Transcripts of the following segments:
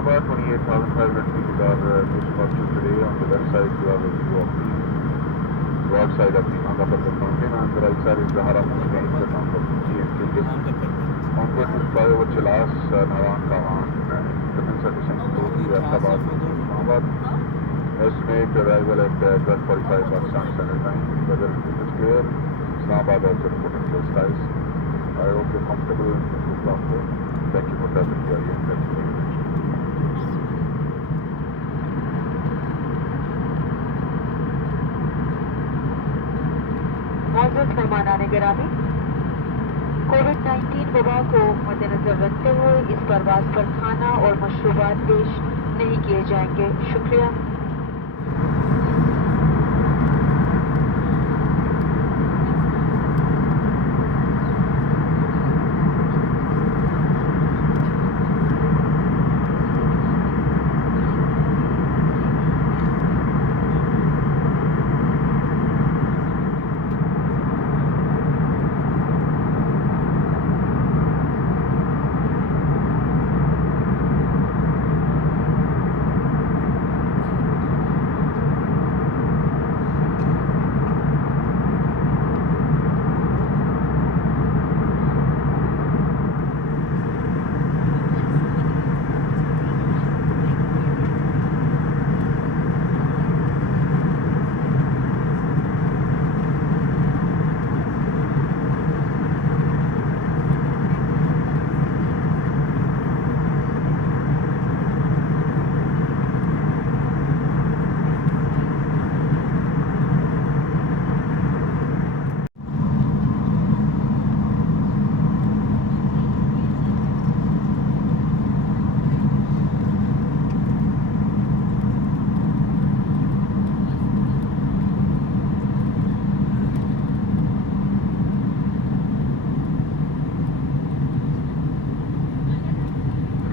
Islamabad, 28,500 feet are to structure today. On the left side you have a view of the broad side of the Nanga Parbat mountain, and the right side is the Haram range, the town of GNK. Onward to flyover Chilas, Naran Kahan, and commence at descent to Islamabad to Islamabad. Estimate arrival at 12:45 Pakistan Standard Time. Weather is clear. Islamabad also reporting clear skies. I hope you're comfortable in this doctor. Thank you for traveling here and thank you very much. मोअज़्ज़ज़ मेहमानान गिरामी, कोविड-19 वबा को मद्देनजर रखते हुए इस परवाज पर खाना और मशरूबात पेश नहीं किए जाएंगे। शुक्रिया।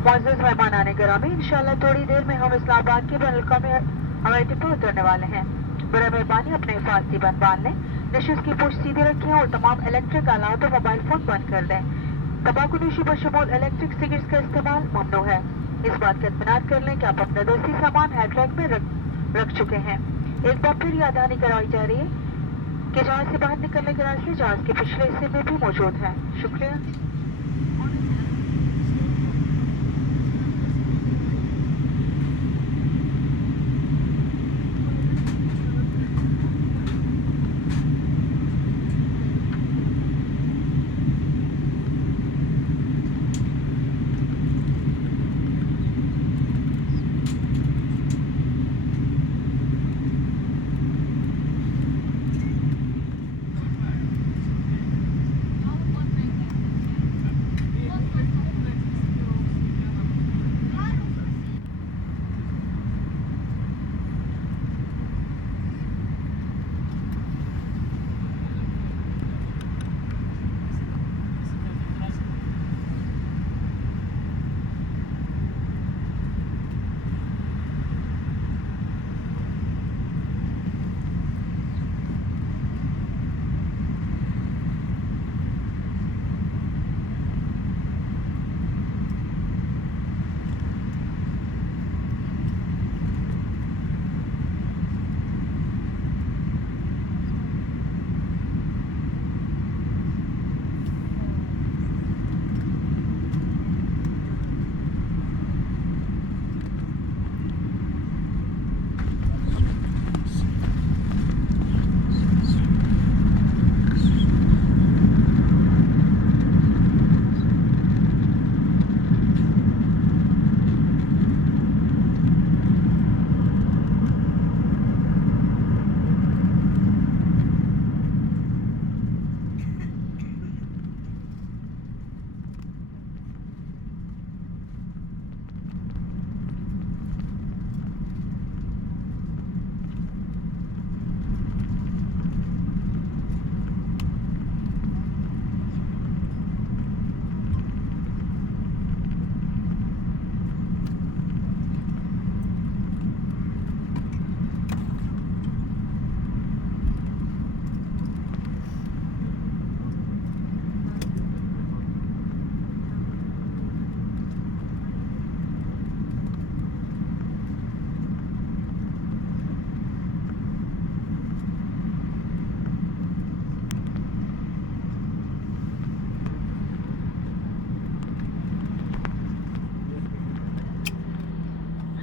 मुअज़्ज़ज़ मेहमानान गिरामी, इंशाअल्लाह थोड़ी देर में हम इस्लामाबाद के बैनुल-अक़वामी हवाई अड्डे पर उतरने वाले हैं। बराए मेहरबानी अपने हिफाज़ती बंद बांध लें, नशिश की पुश सीधी रखें और तमाम इलेक्ट्रिक आलात और मोबाइल फ़ोन बंद कर दें। तंबाकू-नोशी बशमूल इलेक्ट्रिक सिगरेट्स का इस्तेमाल ममनू है। इस बात का इत्मीनान कर लें कि आप अपना दस्ती सामान हैंडबैग में रख चुके हैं। एक बार फिर याद दहानी कराई जा रही है कि जहाज से बाहर निकलने के रास्ते जहाज के पिछले हिस्से में भी मौजूद है। शुक्रिया।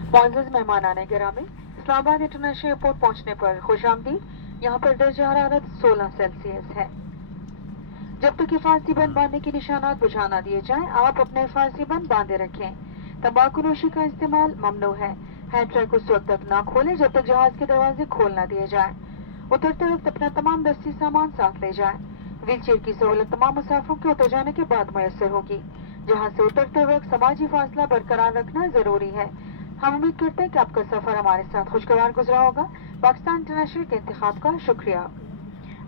मुअज़्ज़ज़ मेहमानान गिरामी, इस्लामाबाद इंटरनेशनल एयरपोर्ट पहुंचने पर खुशामदीद। यहाँ पर दर्जा हरारत 16 सेल्सियस है। जब तक हिफाजती बंद बांधने के निशानात बुझा ना दिए जाएं, आप अपने हिफाजती बंद बांधे रखें। तंबाकू नोशी का इस्तेमाल ममनू है। हैंड ट्रैक उस वक्त तक ना खोलें जब तक जहाज के दरवाजे खोल ना दिए जाएं। उतरते वक्त अपना तमाम दस्ती सामान साथ ले जाएं। व्हीलचेयर की सहूलत तमाम मुसाफिरों के उतर जाने के बाद मैसर होगी। जहां से उतरते वक्त समाजी फासला बरकरार रखना जरूरी है। हम उम्मीद करते हैं कि आपका सफर हमारे साथ खुशगवार गुजरा होगा। पाकिस्तान इंटरनेशनल के इंतखाब का शुक्रिया।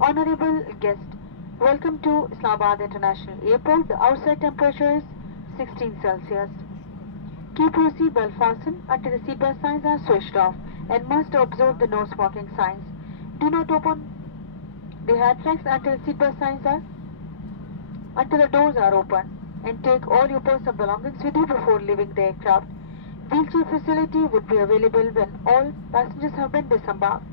Honorable guest, welcome to Islamabad International Airport. The outside temperature is 16 Celsius. Keep your seatbelt fastened until the seatbelt signs are switched off and must observe the no smoking signs. Do not open the handbags until the seatbelt signs are until the doors are open, and take all your personal belongings with you before leaving the aircraft. Wheelchair facility would be available when all passengers have been disembarked.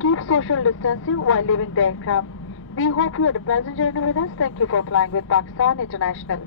Keep social distancing while leaving the aircraft. We hope you had a pleasant journey with us. Thank you for flying with Pakistan International.